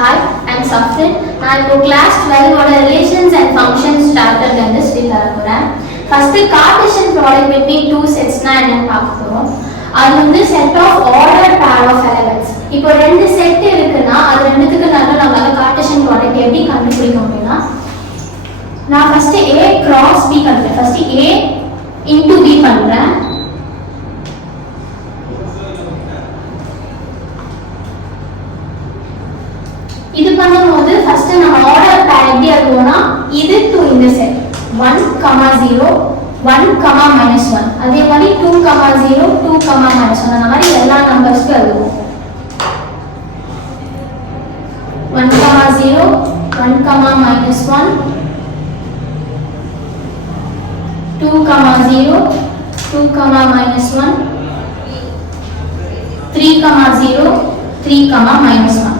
Hi, I'm Safin. நான் இப்போ class 12 ஓட relations and functions chapter ல இருந்து சொல்லி தர போறேன். First Cartesian product between two sets னா என்னன்னு பார்க்க போறோம். அது வந்து set of ordered pair of elements. இப்போ ரெண்டு செட் இருக்குன்னா அது ரெண்டுத்துக்கு நடுவுல நம்மளால Cartesian product எப்படி கண்டுபிடிக்க முடியும்னா நான் first A cross B பண்றேன். First A into B பண்றேன். இது பண்ணும்போது ஃபர்ஸ்ட் நம்ம ஆர்டர் பேர் எப்படி எழுதுவோம்னா இது டு இந்த செட் 1, 0 1, -1 அதே மாதிரி 2, 0 2, -1 அந்த மாதிரி எல்லா நம்பர்ஸ்க்கும் எழுதுவோம் 1, 0 1, -1 2, 0 2, -1 3, 0 3, -1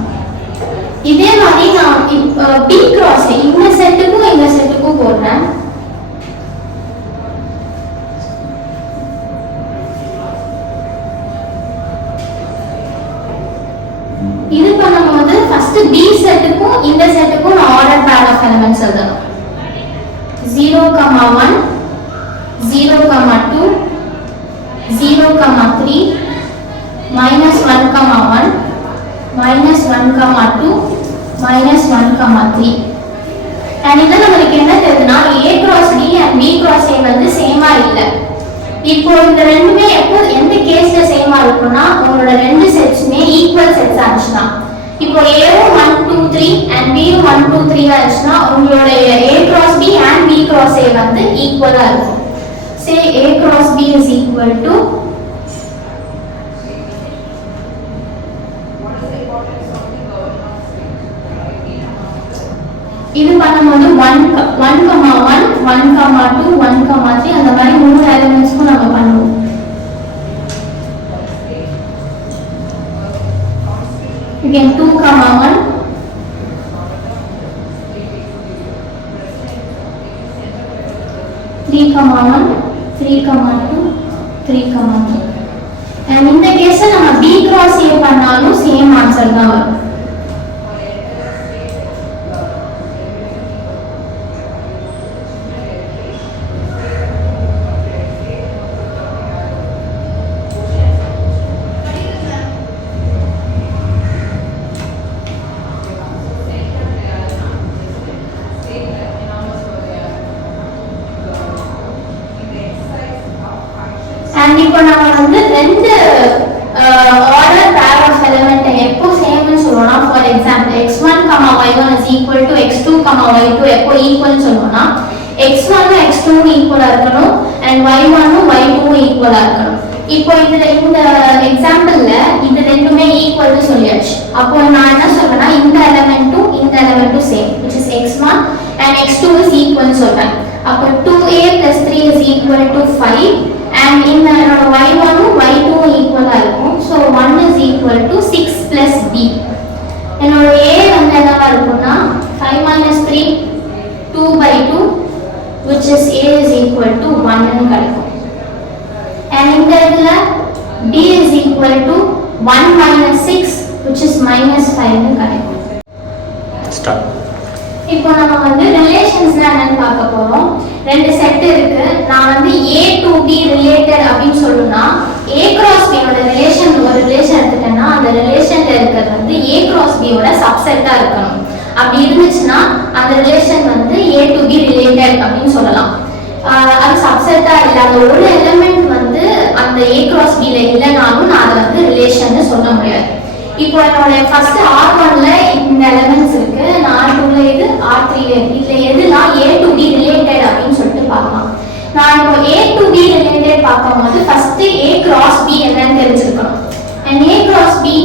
இதே மாதிரி நான் B cross இந்த செட்டுக்கும் இந்த செட்டுக்கும் போடுறேன் இது பண்ணும்போது ஃபர்ஸ்ட் B செட்டுக்கும் இந்த செட்டுக்கும் நான் ஆர்டர் பேர் ஆஃப் எலிமெண்ட்ஸ் எழுதணும் 0, 1 0, 2 0, 3 -1, 1 -1, 2 -1, 3 and இத நமக்கு என்ன தெரியுதுனா A cross B and B cross A வந்து சேமா இல்ல இப்போ இந்த ரெண்டுமே எப்போ எந்த கேஸ்ல சேமா இருக்கும்னா உங்களோட ரெண்டு செட்ஸ்மே ஈக்குவல் செட்ஸ் ஆச்சுனா இப்போ A 1 2 3 and B 1 2 3 ஆச்சுனா உங்களோட A cross B and B cross A வந்து ஈக்குவலா இருக்கும் say A cross B is equal to இது பண்ணும்போது 1, 1, 1, 2, 1, 3 அந்த மாதிரி மூணு எலிமெண்ட்ஸ்க்கும் நம்ம பண்ணுவோம் again 2, 1 3, 1 3, 2 3, 3 and இந்த கேஸ்ல நம்ம B cross A பண்ணாலும் சேம் ஆன்சர் தான் வரும் இப்போ நம்ம வந்து ரெண்டு ஆர்டர் பேர் ஆஃப் எலிமெண்ட் எப்போ சேம்னு சொல்றோம்னா for example x1, y1 is equal to x2, y2 எப்போ ஈக்குவல் சொல்றோம்னா x1 ம் x2 ம் ஈக்குவலா இருக்கணும் and y1 ம் y2 ம் ஈக்குவலா இருக்கணும் இப்போ இந்த எக்ஸாம்பிள்ல இது ரெண்டுமே ஈக்குவல்னு சொல்லியாச்சு அப்போ நான் என்ன சொல்றேன்னா இந்த எலிமெண்ட்டும் same which is x1 and x2 is equal சொல்றேன் அப்போ 2a + 3 is equal to 5 and இந்த y1 ம் y2 ம் ஈக்குவலா இருக்கும் so 1 is equal to 6 plus b என்னோட a வந்து என்னவா இருக்கும்னா 5 - 3 2/2 which is a is equal to 1 ன்னு கிடைக்கும் and இந்த இடத்துல b is equal to 1 - 6 which is -5 ன்னு கிடைக்கும் start இப்போ நம்ம வந்து ரிலேஷன்ஸ்னா என்னன்னு பார்க்க போறோம் ரெண்டு செட் இருக்கு நான் வந்து A to B ரிலேட்டட் அப்படினு சொல்லுனா A cross B ஓட ரிலேஷன் ஒரு ரிலேஷன் எடுத்துட்டேன்னா அந்த ரிலேஷன்ல இருக்கிறது வந்து A cross B ஓட சப்செட்டா இருக்கணும் அப்படி இருந்துச்சுன்னா அந்த ரிலேஷன் வந்து A to B ரிலேட்டட் அப்படினு சொல்லலாம் அது சப்செட்டா இல்ல அந்த ஒரு எலிமெண்ட் வந்து அந்த A cross B ல இல்லனாலும் நான் அதை வந்து ரிலேஷன்னு சொல்ல முடியாது இப்போ என்னோட ஃபர்ஸ்ட் R1 ல இந்த எலிமெண்ட்ஸ் இருக்கு நான் R2 ல இது R3 ல இதுல எதுலாம் A to B ரிலேட்டட் அப்படினு சொல்லிட்டு பார்க்கலாம் நான் இப்போ A to B ரிலேட்டட் பார்க்கும்போது ஃபர்ஸ்ட் A cross B என்னன்னு தெரிஞ்சிருக்கணும் and A cross B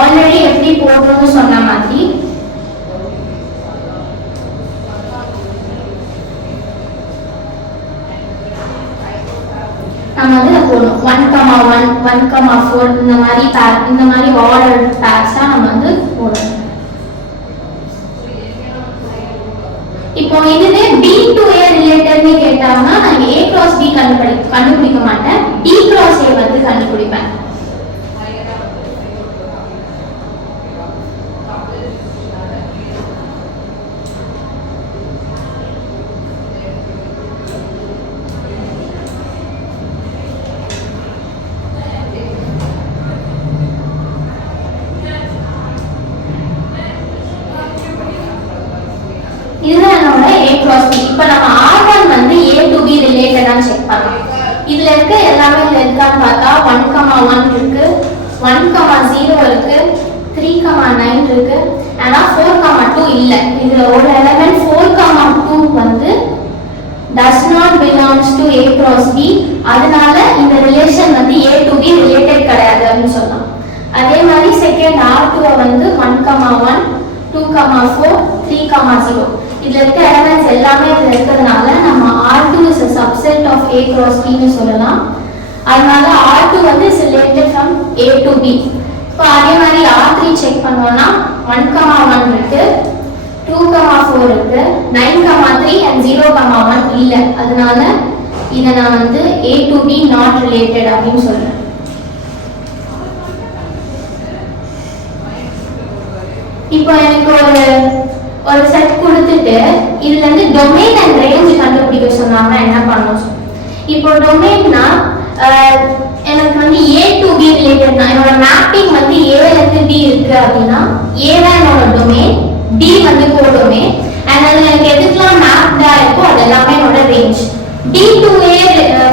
already எப்படி போடுறோம்னு சொன்ன மாதிரி நம்ம வந்து போடணும் 1, 1, 4 இந்த மாதிரி ஆர்டர் பேர்ஸா நம்ம வந்து போடணும் இப்போ இதுவே B to A ரிலேட்டட்னு கேட்டாங்கன்னா நான் A cross B கண்டுபிடிக்க மாட்டேன் B cross A வந்து கண்டுபிடிப்பேன் ரிலேட்டடான்னு செக் பண்ணலாம். இதுல இருக்க எல்லாமே இருக்கான்னு பார்த்தா 1,1 இருக்கு, 1,0 இருக்கு, 3,9 இருக்கு. ஆனா 4,2 இல்ல. இதுல ஒரு எலிமெண்ட் 4,2 வந்து does not belongs to A cross B. அதனால இந்த ரிலேஷன் வந்து A to B ரிலேட்டட் கிடையாது அப்படின்னு சொல்லலாம். அதே மாதிரி செகண்ட் R2 வந்து 1,1 2,4 3,0. இதுல இருக்க எலிமெண்ட்ஸ் எல்லாமே இதுல இருக்கிறதுனால நம்ம R2 is a subset of A cross B ன்னு சொல்லலாம். அதனால R2 வந்து is related from A to B. இப்போ அதே மாதிரி R3 செக் பண்ணோம்னா 1,1 இருக்கு, 2,4 இருக்கு, 9,3 and 0,1 இல்ல. அதனால இத நான் வந்து A to B not related அப்படின்னு சொல்றேன். இப்போ எனக்கு ஒரு செட் கொடுத்துட்டு இதுல இருந்து டொமைன் அண்ட் ரேஞ்ச் கண்டுபிடிக்க சொன்னாங்கன்னா என்ன பண்ணணும்? இப்போ டொமைன்னா எனக்கு வந்து A to B ரிலேட்டட்னா என்னோட மேப்பிங் வந்து A ல இருந்து B இருக்கு அப்படின்னா A தான் என்னோட டொமைன், B வந்து கோடொமைன். அண்ட் அதுல எனக்கு எதுக்கெல்லாம் மேப்டா இருக்கோ அது எல்லாமே என்னோட ரேஞ்ச். B to A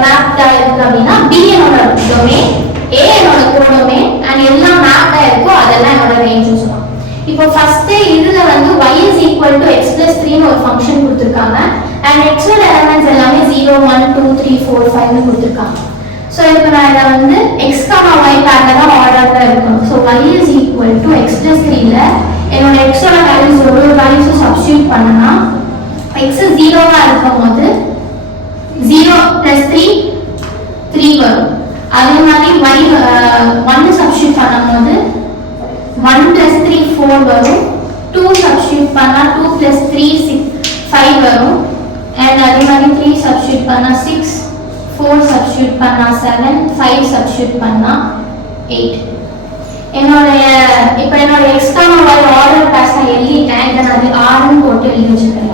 மேப்டா இருக்கு அப்படின்னா B என்னோட டொமைன், A என்னோட கோடொமைன் அண்ட் எல்லாம் மேப்டா இருக்கோ அதெல்லாம் என்னோட ரேஞ்ச்னு சொல்லுவாங்க. இப்போ ஃபர்ஸ்ட் இதுல வந்து y is equal to x plus 3 ன்னு ஒரு ஃபங்க்ஷன் கொடுத்திருக்காங்க and x ஓட எலிமெண்ட்ஸ் எல்லாமே 0 1 2 3 4 5 ன்னு கொடுத்திருக்காங்க. சோ இப்போ நான் இத வந்து x, y பேட்டர்னா ஆர்டர்ல இருக்கணும். So y is equal to x plus 3 ல என்னோட x ஓட வேல்யூஸ் ஒரு வேல்யூஸ் சப்ஸ்டிட்யூட் பண்ணனா x 0 ஆ இருக்கும்போது 0 plus 3 3 வரும். அதே மாதிரி y 1 சப்ஸ்டிட்யூட் பண்ணும்போது 1 plus 3 4 வரும். 2 substitute பண்ணா 2 plus 3 6 5 வரும். and அதே மாதிரி 3 substitute பண்ணா 6, 4 substitute பண்ணா 7, 5 substitute பண்ணா 8. இப்போ என்னோட x, y ஆர்டர் கிளாஸ் நான் எழுதிட்டேன். இதை நான் r ன்னு போட்டு எழுதி வச்சிருக்கேன்.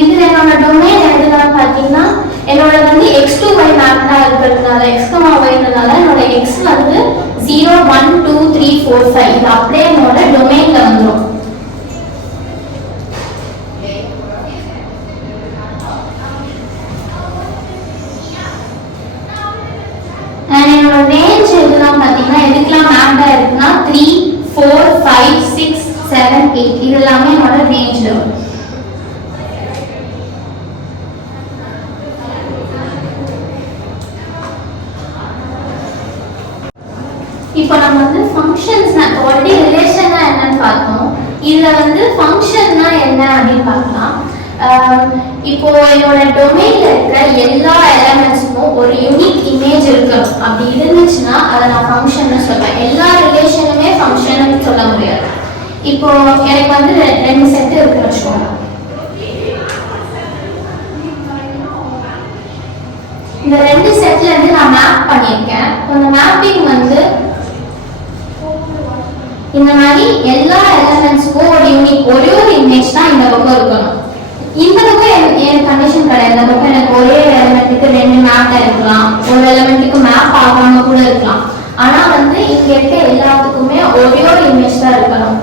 இதுல என்னோட டொமைன் எதுலாம் பாத்தீங்கன்னா என்னோட வந்து x to y மேப்டா இருக்கிறதுனால x, y-னால என்னோட x வந்து 0 1 2 3 4 5 இது அப்படியே என்னோட டொமைன்ல வந்துரும். என்னோட ரேஞ்ச் எதுலாம் பாத்தீங்கன்னா எதுக்கெல்லாம் மேப்டா இருக்குன்னா 3 4 5 6 7 8 இது எல்லாமே என்னோட ரேஞ்ச்ல வரும். இப்போ நம்ம வந்து ஃபங்க்ஷன்ஸ் ஆல்ரெடி ரிலேஷன்னா என்னன்னு பார்த்தோம். இதுல வந்து ஃபங்க்ஷன்னா என்ன அப்படின்னு பார்க்கலாம். இப்போ என்னோட டொமைன்ல இருக்கிற எல்லா எலிமெண்ட்ஸ்க்கும் ஒரு யூனிக் இமேஜ் இருக்கணும். அப்படி இருந்துச்சுன்னா அதை நான் ஃபங்க்ஷன்னு சொல்றேன். எல்லா ரிலேஷனுமே ஃபங்க்ஷன்னு சொல்ல முடியாது. இப்போ எனக்கு வந்து 2 செட் இருக்குன்னு வச்சுக்கோங்க. இந்த 2 செட்ல இருந்து நான் மேப் பண்ணியிருக்கேன். அந்த மேப்பிங் வந்து இந்த மாதிரி எல்லா எலிமெண்ட்ஸ்க்கும் ஒரு யூனிக் ஒரே ஒரு இமேஜ் தான் இந்த பக்கம் இருக்கணும். இந்த பக்கம் எனக்கு கண்டிஷன் கிடையாது. இந்த பக்கம் எனக்கு ஒரே எலிமெண்ட்டுக்கு 2 மேப் இருக்கலாம், ஒரு எலிமெண்ட்டுக்கு மேப் ஆகாம கூட இருக்கலாம். ஆனா வந்து இங்க இருக்க எல்லாத்துக்குமே ஒரே ஒரு இமேஜ் தான் இருக்கணும்.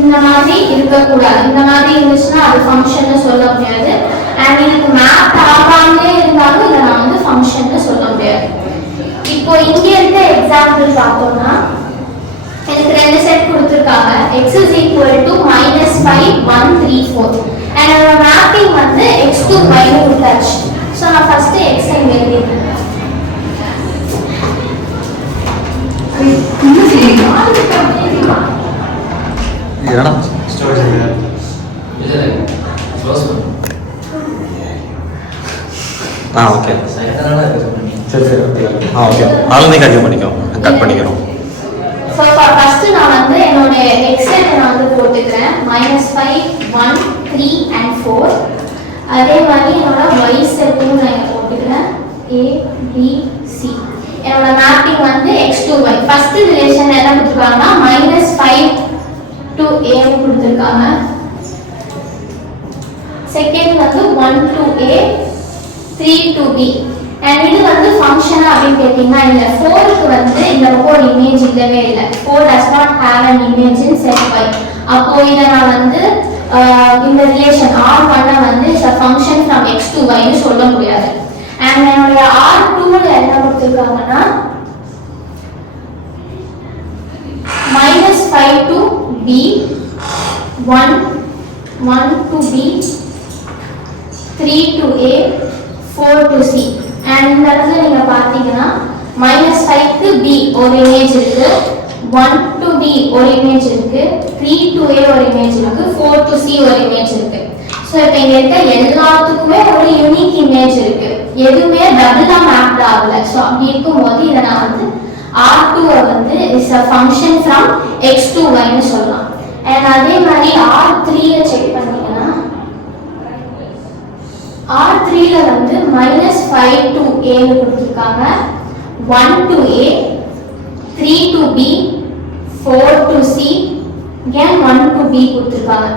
இந்த மாதிரி இருக்கக்கூடாது. இந்த மாதிரி இருந்துச்சுன்னா அது ஃபங்க்ஷன் சொல்ல முடியாது. அண்ட் இதுக்கு மேப் ஆகாமலே இருந்தாலும் இதை நான் வந்து ஃபங்க்ஷன் சொல்ல முடியாது. இப்போ இங்க இருக்க எக்ஸாம்பிள் பார்த்தோம்னா எனக்கு 2 செட் கொடுத்திருக்காங்க. x is equal to -5 1 3 4 and our mapping வந்து x to y னு கொடுத்தாச்சு. சோ நான் ஃபர்ஸ்ட் x இங்க எழுதிறேன். என்னடா ஸ்டோரேஜ் இல்ல க்ளோஸ் பண்ணு. ஓகே சரி ஓகே ஆல்ரெடி கட் பண்ணிக்கோ, கட் பண்ணிக்கிறோம். So first நான் வந்து என்னோட x நான் வந்து போட்டுக்கிறேன் -5 1 3 and 4. அதே மாதிரி என்னோட y செட்டையும் நான் போட்டுக்கிறேன் a b c. என்னோட மேப்பிங் வந்து x to y. First relation என்ன கொடுத்திருக்காங்கன்னா -5 to a னு கொடுத்திருக்காங்க. செகண்ட் வந்து 1 to a 3 to b. And இது வந்து ஃபங்க்ஷனா அப்படின்னு கேட்டீங்கன்னா இல்ல 4க்கு வந்து இந்த ஒரு இமேஜ் இல்லவே இல்லை 4 does not have an image in set y அப்போ இத நான் வந்து இந்த ரிலேஷன் R1 வந்து is a function from x to y னு சொல்ல முடியாது அண்ட் என்னோட R2 ல என்ன கொடுத்திருக்காங்கன்னா -5 to b 1 to b 3 to a 4 to c and இந்த இடத்துல நீங்க பாத்தீங்கன்னா -5 க்கு b ஒரு இமேஜ் இருக்கு 1 to b ஒரு இமேஜ் இருக்கு 3 to a ஒரு இமேஜ் இருக்கு 4 to c ஒரு இமேஜ் இருக்கு சோ இப்போ இங்க இருக்க எல்லாத்துக்குமே ஒரு யூனிக் இமேஜ் இருக்கு எதுவுமே டபுளா மேப்ட் ஆகல சோ அப்படி இருக்கும்போது இத நான் வந்து R2 வந்து is a function from x to y னு சொல்லலாம் and அதே மாதிரி R3 ல செக் பண்ணீங்கன்னா R3 ல வந்து -5 to a னு கொடுத்திருக்காங்க 1 to a 3 to b 4 to c again 1 to b கொடுத்திருக்காங்க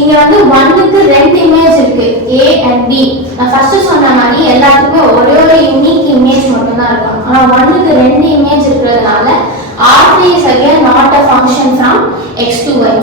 இங்க வந்து 1 க்கு ரெண்டு இமேஜ் இருக்கு a and b நான் ஃபர்ஸ்ட் சொன்ன மாதிரி எல்லாத்துக்கும் ஒரே ஒரு யூனிக் இமேஜ் மட்டும் தான் இருக்கும் ஆனா 1 க்கு ரெண்டு இமேஜ் இருக்குறதுனால R3 is again not a function from x to y